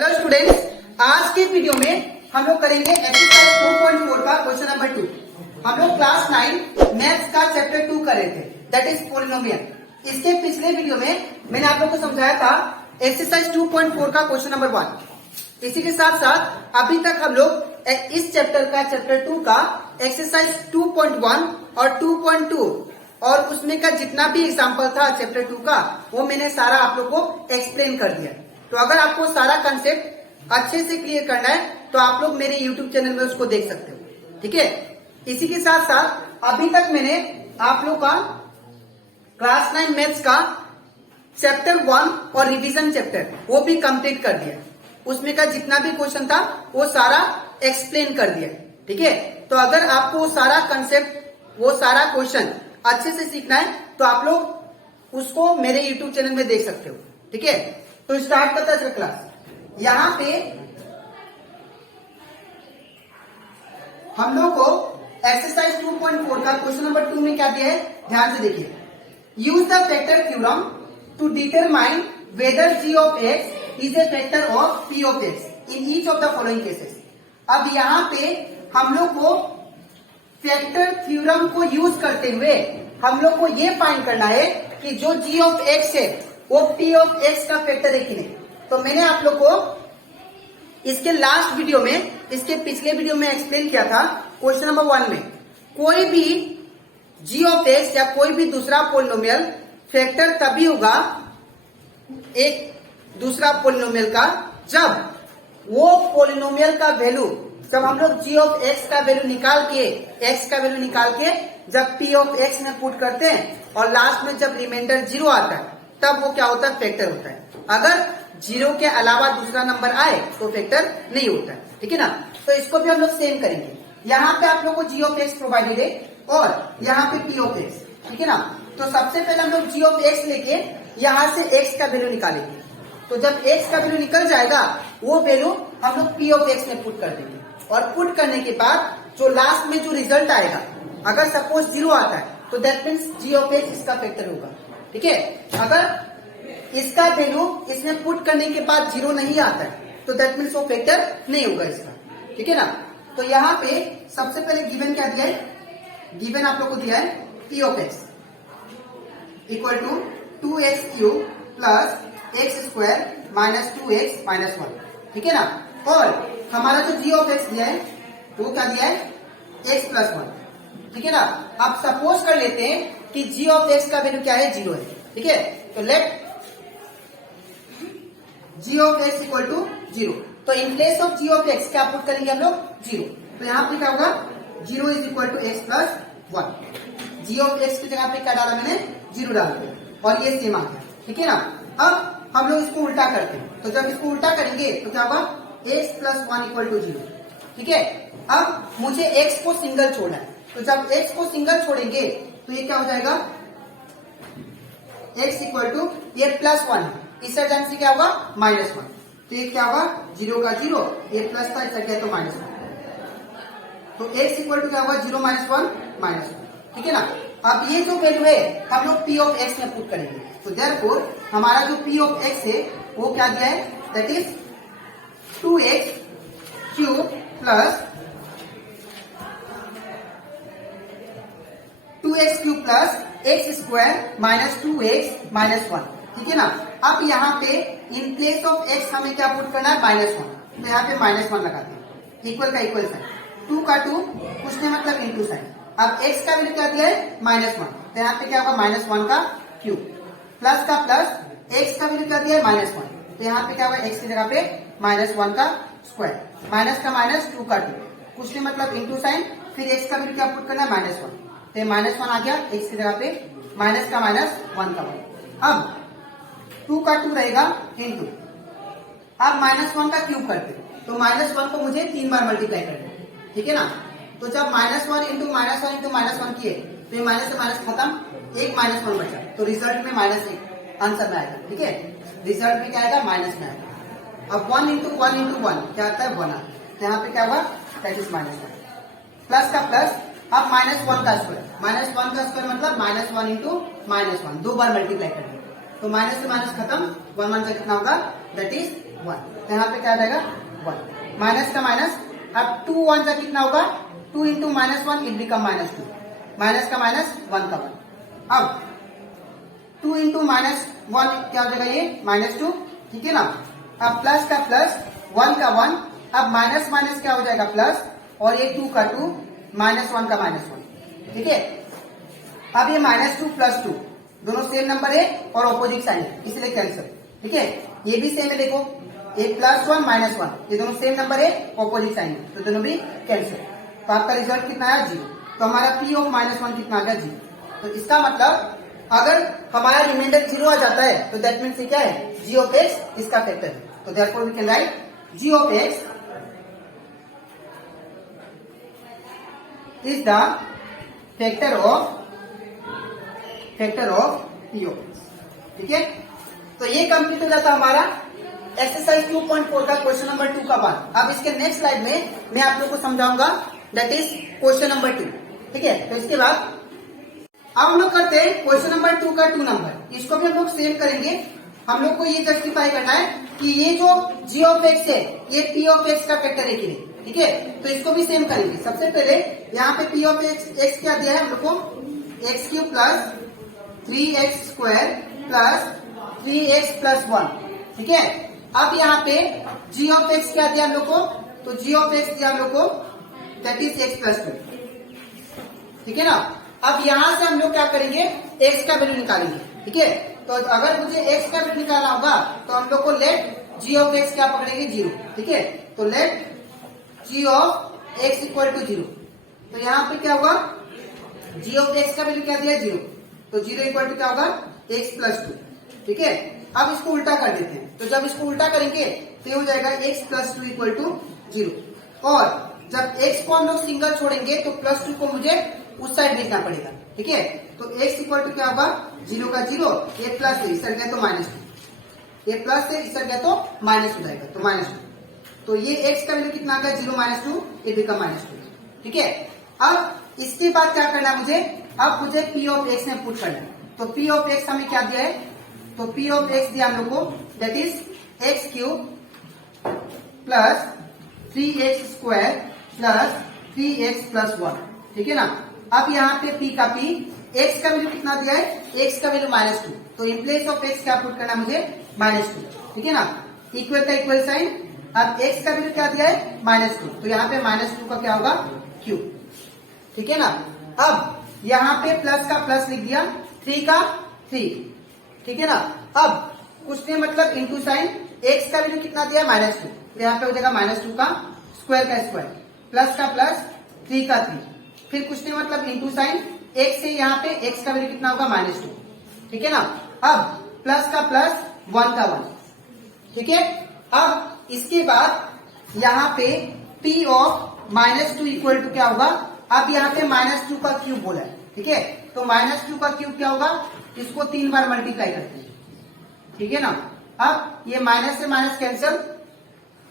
Hello students, आज के video में हम लोग करेंगे एक्सरसाइज 2.4 का क्वेश्चन नंबर 2। हम लोग क्लास 9 मैथ्स का चैप्टर 2 कर रहे थे, दैट इज पॉलिनोमियल। इसके पिछले वीडियो में मैंने आप लोग को समझाया था एक्सरसाइज 2.4 का क्वेश्चन नंबर 1। इसी के साथ साथ अभी तक हम लोग इस चैप्टर का चैप्टर 2 का एक्सरसाइज 2.1 और 2.2 और उसमें का जितना भी एग्जाम्पल था चैप्टर 2 का वो मैंने सारा आप लोग को एक्सप्लेन कर दिया। तो अगर आपको सारा कंसेप्ट अच्छे से क्लियर करना है तो आप लोग मेरे यूट्यूब चैनल में उसको देख सकते हो, ठीक है। इसी के साथ साथ अभी तक मैंने आप लोग का क्लास 9 मैथ्स का चैप्टर 1 और रिवीजन चैप्टर वो भी कंप्लीट कर दिया। उसमें का जितना भी क्वेश्चन था वो सारा एक्सप्लेन कर दिया, ठीक है। तो अगर आपको वो सारा कंसेप्ट वो सारा क्वेश्चन अच्छे से सीखना है तो आप लोग उसको मेरे यूट्यूब चैनल में देख सकते हो, ठीक है। तो स्टार्ट करता है क्लास। यहां पे हम लोग को एक्सरसाइज 2.4 का क्वेश्चन नंबर 2 में क्या दिया है, ध्यान से देखिए। Use the factor theorem to determine whether g of x is a factor of p of x in each of the following cases. अब यहाँ पे हम लोग को फैक्टर थ्योरम को यूज करते हुए हम लोग को ये फाइंड करना है कि जो g ऑफ x है वो p ऑफ x का फैक्टर है कि नहीं। तो मैंने आप लोग को इसके लास्ट वीडियो में, इसके पिछले वीडियो में एक्सप्लेन किया था क्वेश्चन नंबर 1 में, कोई भी g ऑफ x या कोई भी दूसरा पोलिनोमियल फैक्टर तभी होगा एक दूसरा पोलिनोमियल का जब वो पोलिनोमियल का वैल्यू, जब हम लोग g ऑफ x का वैल्यू निकाल के, x का वैल्यू निकाल के जब p ऑफ x में पुट करते हैं और लास्ट में जब रिमाइंडर 0 आता है तब वो क्या होता है, फैक्टर होता है। अगर 0 के अलावा दूसरा नंबर आए तो फैक्टर नहीं होता है, ठीक है ना। तो इसको भी हम लोग सेम करेंगे। यहाँ पे आप लोग को g ऑफ x प्रोवाइडेड है और यहाँ पे p ऑफ x, ठीक है ना। तो सबसे पहले हम लोग g ऑफ x लेके यहाँ से x का वैल्यू निकालेंगे। तो जब x का वैल्यू निकल जाएगा वो वैल्यू हम लोग p ऑफ x में पुट कर देंगे और पुट करने के बाद जो लास्ट में जो रिजल्ट आएगा, अगर सपोज 0 आता है तो that means g of x इसका फैक्टर होगा, ठीक है। अगर इसका वैल्यू इसमें पुट करने के बाद 0 नहीं आता है तो दैट मीन्स वो फैक्टर नहीं होगा इसका, ठीक है ना। तो यहाँ पे सबसे पहले गिवन क्या दिया है, गिवन आप लोग को दिया है p of x equal to 2x cube plus x square minus 2x minus 1, ठीक है ना। और हमारा जो g ऑफ x दिया है वो क्या दिया है, x प्लस 1, ठीक है ना। आप सपोज कर लेते हैं कि g ऑफ x का वैल्यू क्या है, 0 है, ठीक है। तो let g of x equal to 0। तो in place of g of x क्या पुट करेंगे हम लोग, 0। तो यहाँ पे क्या होगा, 0 is equal to x plus 1। g of x की जगह पे क्या डाला मैंने, 0 डाल दिया और ये सेम आ गया, ठीक है ना। अब हम लोग इसको उल्टा करते हैं। तो जब इसको उल्टा करेंगे तो क्या होगा, x प्लस 1 इक्वल टू 0, ठीक है। अब मुझे x को सिंगल छोड़ना है। तो जब x को सिंगल छोड़ेंगे तो ये क्या हो जाएगा, x इक्वल टू ये प्लस 1 है, इस साइड से क्या होगा माइनस 1। तो ये क्या होगा, 0 का 0, ये प्लस था, इस गया तो माइनस 1। तो x इक्वल टू क्या होगा, 0 माइनस 1 माइनस 1, ठीक है ना। अब ये जो वैल्यू है हम लोग p ऑफ x में पुट करेंगे। तो देयरफॉर हमारा जो p ऑफ x है वो क्या दिया है, that is 2x cube plus 2x cube plus x square minus 2x minus 1, ठीक है ना। अब यहाँ पे इन प्लेस ऑफ x हमें क्या पुट करना है, माइनस 1। तो यहाँ पे माइनस 1 लगाते हैं, इक्वल का इक्वल साइन, 2 का 2 कुछ नहीं मतलब इंटू साइन। अब x का वैल्यू क्या दिया है, माइनस 1। तो यहाँ पे क्या होगा, माइनस 1 का क्यूब प्लस का प्लस, x का वैल्यू क्या दिया है, माइनस 1। तो यहाँ पे क्या होगा, x की जगह पे माइनस 1 का स्क्वायर, माइनस का माइनस, 2 का 2 कुछ नहीं मतलब इंटू साइन, फिर x का वैल्यू क्या पुट करना है, माइनस 1। तो माइनस 1 आ गया, x की जगह पे माइनस का माइनस 1 का 1। अब 2 का 2 रहेगा इंटू, अब माइनस 1 का क्यूब करते तो माइनस 1 को मुझे 3 बार मल्टीप्लाई करना, ठीक है ना। तो जब minus 1 into minus 1 into minus 1 किए तो ये माइनस से माइनस खत्म, एक माइनस 1 बचा, तो रिजल्ट में माइनस 1 आंसर में आएगा, ठीक है। रिजल्ट में क्या आएगा, माइनस में आएगा। अब 1 इंटू 1 इंटू 1 क्या आता है, 1 आता है। तो यहाँ पे क्या होगा, दैट इज माइनस 1 प्लस का प्लस, अब माइनस 1 का स्क्वायर, माइनस 1 का स्क्वायर मतलब माइनस 1 इंटू माइनस 1, 2 बार मल्टीप्लाई करेंगे तो माइनस से माइनस खत्म, 1 1 का कितना होगा, दैट इज 1। तो यहाँ पे क्या आ जाएगा 1, माइनस का माइनस। अब 2 1 का कितना होगा, 2 इंटू -1 इट बिकम -2, माइनस का माइनस 1 का 1। अब 2 इंटू -1 क्या हो जाएगा, ये -2, ठीक है ना। अब प्लस का प्लस, 1 का 1, अब माइनस माइनस क्या हो जाएगा प्लस, और ये 2 का 2, -1 का -1, ठीक है। अब ये -2 + 2 दोनों सेम नंबर है और ऑपोजिट साइन है, इसलिए कैंसिल, ठीक है। ये भी सेम है, देखो ये +1 -1 ये दोनों सेम नंबर है, ऑपोजिट साइन है, तो दोनों भी कैंसिल। तो आपका रिजल्ट कितना आया, 0। तो हमारा P ऑफ -1 कितना आ गया, 0। तो इसका मतलब अगर हमारा रिमाइंडर 0 आ जाता है तो दैट मीन्स क्या है, g ऑफ x इसका फैक्टर है। तो therefore we can write g of x is the factor of P of x, ठीक है। तो ये कंप्लीट हो जाता हमारा एक्सरसाइज 2.4 का क्वेश्चन नंबर 2 का पार्ट। अब इसके नेक्स्ट स्लाइड में मैं आप लोग को समझाऊंगा, दैट इज क्वेश्चन नंबर 2, ठीक है। तो इसके बाद अब हम लोग करते हैं क्वेश्चन नंबर 2 का 2 नंबर। इसको भी हम लोग सेव करेंगे। हम लोग को ये जस्टिफाई करना है कि ये जो g ऑफ x है ये P ऑफ x का फैक्टर है कि नहीं, ठीक है। तो इसको भी सेम करेंगे। सबसे पहले यहाँ पे P ऑफ x क्या दिया है हम लोग को, x³ + 3x² + 3x + 1, ठीक है। अब यहाँ पे g ऑफ x क्या दिया हम लोग को, तो g ऑफ x दिया हम लोग को दैट इज x + 2, ठीक है ना। अब यहां से हम लोग क्या करेंगे, x का वैल्यू निकालेंगे, ठीक है। तो अगर मुझे x का वैल्यू निकालना होगा तो हम लोग को लेट g ऑफ x क्या पकड़ेंगे, 0, ठीक है। तो लेट g ऑफ x = 0। तो यहाँ पे क्या होगा, g ऑफ x का वैल्यू क्या दिया, 0, तो 0 = क्या होगा, x + 2, ठीक है। अब इसको उल्टा कर देते हैं। तो जब इसको उल्टा करेंगे तो ये हो जाएगा x + 2 = 0। और जब x को हम लोग सिंगल छोड़ेंगे तो +2 को मुझे उस साइड भेजना पड़ेगा, ठीक है। तो x = क्या होगा, 0 का 0, ये प्लस है इस गया तो -2, ये प्लस है इस गया तो माइनस हो जाएगा, तो -2। तो ये x का वैल्यू कितना आ गया, 0 - 2 ये बिकम -2, ठीक है। अब इसके बाद क्या करना है मुझे, अब मुझे P ऑफ x में पुट करना है। तो P ऑफ x हमें क्या दिया है, तो P ऑफ x दिया हम लोग को that is x³ + 3x² + 3x + 1, ठीक है ना। अब यहाँ पे P का P, x का वैल्यू कितना दिया है, x का वैल्यू -2, तो इन प्लेस ऑफ x क्या पुट करना मुझे, -2, ठीक है ना। इक्वल का इक्वल साइन। अब x का वैल्यू क्या दिया है, -2, तो यहाँ पे -2 का क्या होगा, q, ठीक है ना। अब यहाँ पे प्लस का प्लस लिख दिया, 3 का 3, ठीक है ना। अब कुछ नहीं मतलब इंटू साइन, x का वैल्यू कितना दिया, -2, तो यहाँ पे हो जाएगा -2 का स्क्वायर का स्क्वायर, प्लस का प्लस, 3 का 3, फिर कुछ नहीं मतलब इंटू साइन, x से यहाँ पे x का वैल्यू कितना होगा, -2, ठीक है ना। अब प्लस का प्लस, 1 का 1, ठीक है। अब इसके बाद यहाँ पे P ऑफ -2 इक्वल टू क्या होगा, अब यहाँ पे -2 का क्यूब बोला है, ठीक है। तो -2 का क्यूब क्या होगा, इसको 3 बार मल्टीप्लाई करते हैं, ठीक है ना। अब ये माइनस से माइनस कैंसिल,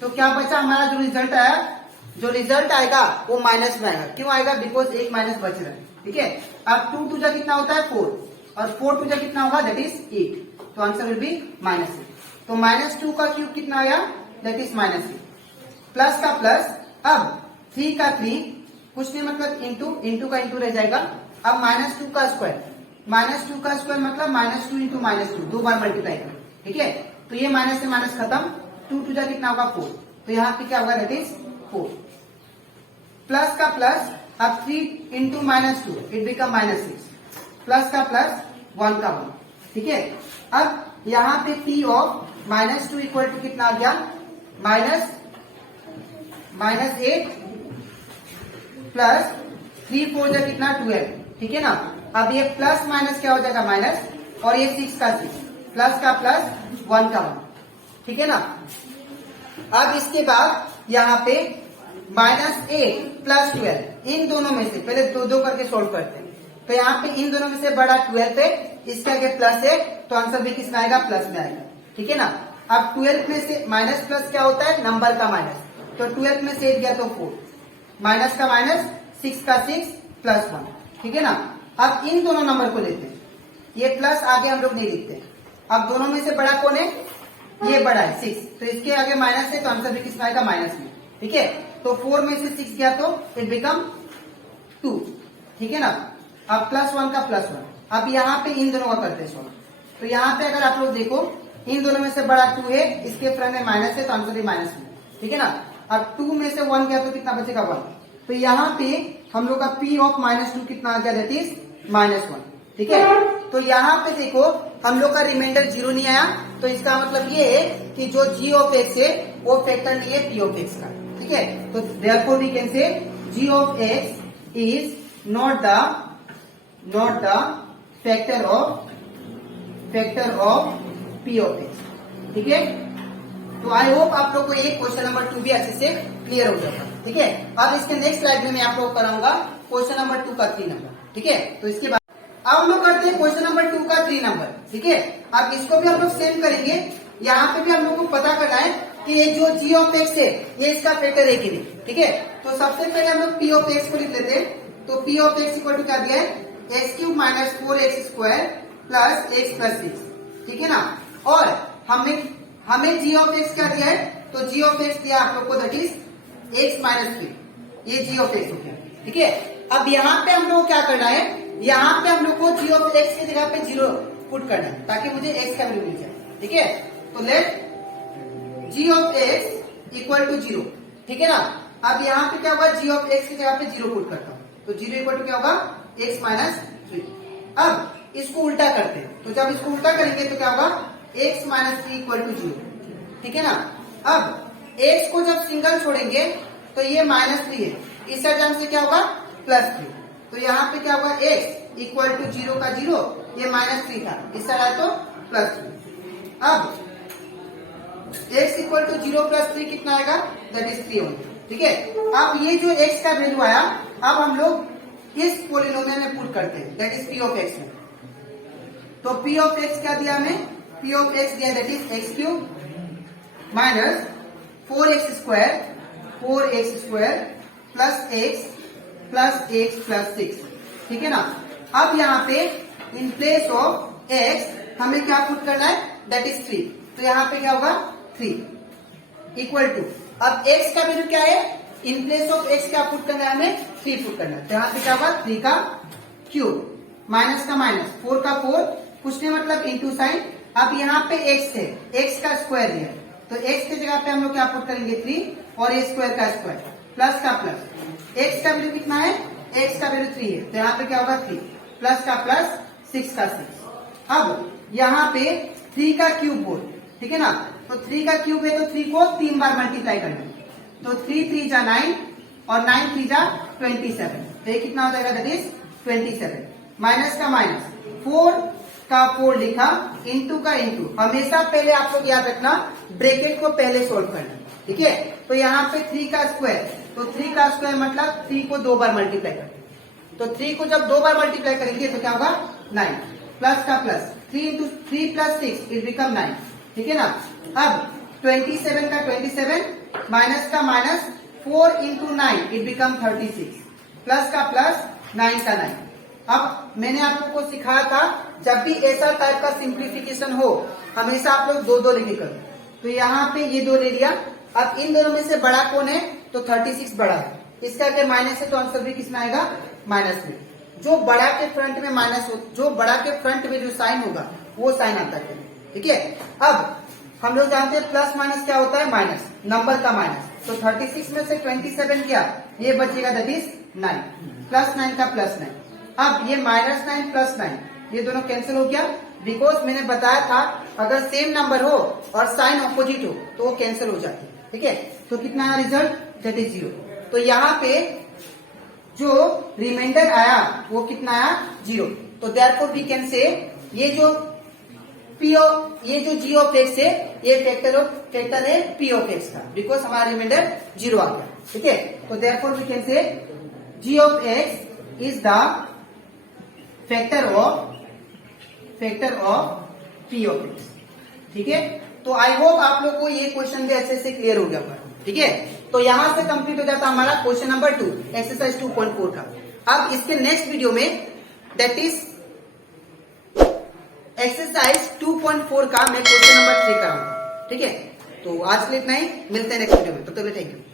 तो क्या बचा हमारा, जो रिजल्ट आया, जो रिजल्ट आएगा वो माइनस में आएगा। क्यों आएगा, बिकॉज एक माइनस बच रहा है, ठीक है। अब 2 2 जा कितना होता है, 4, और 4 2 जा कितना होगा, दैट इज 8, तो आंसर विल बी -8। तो -2 का क्यूब कितना आया, दैट इज -8, प्लस का प्लस, अब 3 का 3, कुछ नहीं मतलब इंटू का इंटू रह जाएगा। अब -2 का स्क्वायर, -2 का स्क्वायर मतलब -2 इंटू -2, 2 बार मल्टीप्लाई करें, ठीक है। तो ये माइनस से माइनस खत्म, 2 2 जा कितना होगा, 4, तो यहाँ पे क्या होगा, दैट इज 4, प्लस का प्लस, अब 3 इंटू -2 इट बिकम -6, प्लस का प्लस, 1 का 1, ठीक है। अब यहाँ पे P ऑफ -2 इक्वल टू कितना आ गया, -8 प्लस 3 4 जा कितना, 12, ठीक है ना। अब ये प्लस माइनस क्या हो जाएगा, माइनस, और ये 6 का 6, प्लस का प्लस, 1 का 1, ठीक है ना। अब इसके बाद यहाँ पे -8 प्लस 12, इन दोनों में से पहले 2 2 करके सोल्व करते हैं। तो यहाँ पे इन दोनों में से बड़ा 12 है, इसके आगे प्लस है, तो आंसर भी किसमें आएगा, प्लस में आएगा, ठीक है ना। अब 12 में से माइनस प्लस क्या होता है, नंबर का माइनस, तो 12 में से 8 गया तो 4, माइनस का माइनस, 6 का 6 प्लस 1, ठीक है ना। अब इन दोनों नंबर को लेते हैं, ये प्लस आगे हम लोग नहीं लिखते। अब दोनों में से बड़ा कौन है, ये बड़ा है 6, तो इसके आगे माइनस है तो आंसर भी किसका आएगा माइनस में। ठीक है, तो 4 में से 6 गया तो इट बिकम 2। ठीक है ना, अब +1 का +1। अब यहाँ पे इन दोनों का करते हैं सॉल्व। तो यहाँ पे अगर आप लोग देखो इन दोनों में से बड़ा 2 है, इसके फ्रंट में माइनस है तो आंसर भी माइनस में। ठीक है ना, अब 2 में से 1 गया तो कितना बचेगा 1। तो यहाँ पे हम लोग का P ऑफ -2 कितना आ गया, दैट इज -1। ठीक है, तो यहाँ पे देखो हम लोग का रिमाइंडर 0 नहीं आया, तो इसका मतलब ये है कि जो g ऑफ x है वो फैक्टर नहीं है P ऑफ x का। ठीक है, तो therefore we can say g of x is not the factor of P of x। ठीक है, तो आई होप आप लोग को ये क्वेश्चन नंबर 2 भी अच्छे से क्लियर हो जाएगा। ठीक है, अब इसके नेक्स्ट स्लाइड में मैं आप लोग को कराऊंगा क्वेश्चन नंबर 2 का 3 नंबर। ठीक है, तो इसके बाद अब हम लोग करते हैं क्वेश्चन नंबर 2 का 3 नंबर। ठीक है, अब इसको भी हम लोग सेम करेंगे। यहाँ पे भी हम लोग को पता करना है कि ये जो g ऑफ x है ये इसका फैक्टर है कि नहीं। ठीक है, तो सबसे पहले हम लोग p ऑफ x को लिख लेते हैं। तो p of x equal to क्या दिया है, x³ - 4x² + x + 6। ठीक है ना, और हमें g ऑफ x क्या दिया है, तो g ऑफ x दिया आप लोग को दैट इज x - 3। ये g ऑफ x हो गया। ठीक है, अब यहाँ पे हम लोग को क्या करना है, यहाँ पे हम लोग को g ऑफ x की जगह पे 0 पुट करना है ताकि मुझे x का वैल्यू मिल जाए। ठीक है, तो let g of x equal to 0। ठीक है ना, अब यहाँ पे क्या होगा, g ऑफ x की जगह पे 0 पुट करता हूँ, तो 0 इक्वल टू क्या होगा, x - 3। अब इसको उल्टा करते हैं, तो जब इसको उल्टा करेंगे तो क्या होगा, x - 3 इक्वल टू 0। ठीक है ना, अब x को जब सिंगल छोड़ेंगे तो ये -3 है, इस टर्म से क्या होगा +3। तो यहाँ पे क्या होगा, x इक्वल टू 0 का 0, ये -3 था, इस साइड आया तो +3। अब x इक्वल टू 0 + 3 कितना आएगा, दैट इज 3 होगा। ठीक है, अब ये जो x का वैल्यू आया, अब हम लोग इस पोलिनोमियल में पुट करते हैं, that is p of x में। तो p ऑफ x क्या दिया हमें, p ऑफ x दिया that is x³ - 4x² + x + x + 6। ठीक है ना, अब यहाँ पे इन प्लेस ऑफ x हमें क्या पुट करना है, दैट इज 3। तो यहाँ पे क्या होगा, 3 इक्वल टू, अब x का वैल्यू क्या है, इन प्लेस ऑफ x क्या पुट करना है, हमें 3 पुट करना है। तो यहाँ पे क्या होगा, 3 का क्यूब माइनस का माइनस, 4 का 4, कुछ नहीं मतलब इंटू साइन। अब यहाँ पे x है, x का स्क्वायर है, तो x की जगह पे हम लोग क्या पुट करेंगे 3 और a स्क्वायर का स्क्वायर प्लस का प्लस। x का वैल्यू कितना है, x का वैल्यू 3 है, तो यहाँ पे क्या होगा 3 प्लस का प्लस 6 का 6। अब यहाँ पे 3 का क्यूब बोल, ठीक है ना, तो 3 का क्यूब है तो 3 को 3 बार मल्टीप्लाई करना, तो 3 3 जा 9 और 9 3 जा 27, तो ये कितना हो जाएगा, दैट इज 27। माइनस का माइनस, 4 का 4 लिखा, इंटू का इंटू। हमेशा पहले आप लोग याद रखना ब्रैकेट को पहले सोल्व करना, ठीक है। तो यहाँ पे 3 का स्क्वायर, तो 3 का स्क्वायर मतलब 3 को 2 बार मल्टीप्लाई करें, तो 3 को जब 2 बार मल्टीप्लाई करेंगे तो क्या होगा 9 प्लस का plus 3 into 3 plus 6 it become 9, ठीक है ना। अब 27 का 27 माइनस का minus 4 into 9 it become 36 plus का प्लस 9 का 9। अब मैंने आप लोग को सिखाया था जब भी ऐसा टाइप का सिंप्लीफिकेशन हो हमेशा आप लोग 2 2 लेके करो, तो यहाँ पे ये 2 ले लिया। अब इन दोनों में से बड़ा कौन है, तो 36 बड़ा है, इसका अगर माइनस है तो आंसर भी किसमें आएगा, माइनस में। जो बड़ा के फ्रंट में माइनस हो, जो बड़ा के फ्रंट में जो साइन होगा वो साइन आता है, ठीक है। अब हम लोग जानते हैं प्लस माइनस क्या होता है, माइनस, नंबर का माइनस। तो 36 में से 27 क्या, ये बचेगा दैट इज 9 प्लस 9 का प्लस 9। अब ये -9 प्लस 9 ये दोनों कैंसिल हो गया, बिकॉज मैंने बताया था अगर सेम नंबर हो और साइन ऑपोजिट हो तो वो कैंसिल हो जाती है, ठीक है। तो कितना आया रिजल्ट, दैट इज 0। तो यहाँ पे जो रिमाइंडर आया वो कितना आया, 0। तो देयरफॉर वी कैन से ये जो g ऑफ x है ये फैक्टर है p ऑफ x का, बिकॉज हमारा रिमाइंडर 0 आ गया, ठीक है। तो therefore we can say g of x is the factor of p of x, ठीक है। तो आई होप आप लोग को ये क्वेश्चन भी अच्छे से क्लियर हो गया होगा, ठीक है। तो यहां से कंप्लीट हो जाता हमारा क्वेश्चन नंबर 2 एक्सरसाइज 2.4 का। अब इसके नेक्स्ट वीडियो में दैट इज एक्सरसाइज 2.4 का मैं क्वेश्चन नंबर 3 कराऊंगा, ठीक है, तो आज के लिए इतना ही, मिलते हैं नेक्स्ट वीडियो में, तब तक के लिए थैंक यू।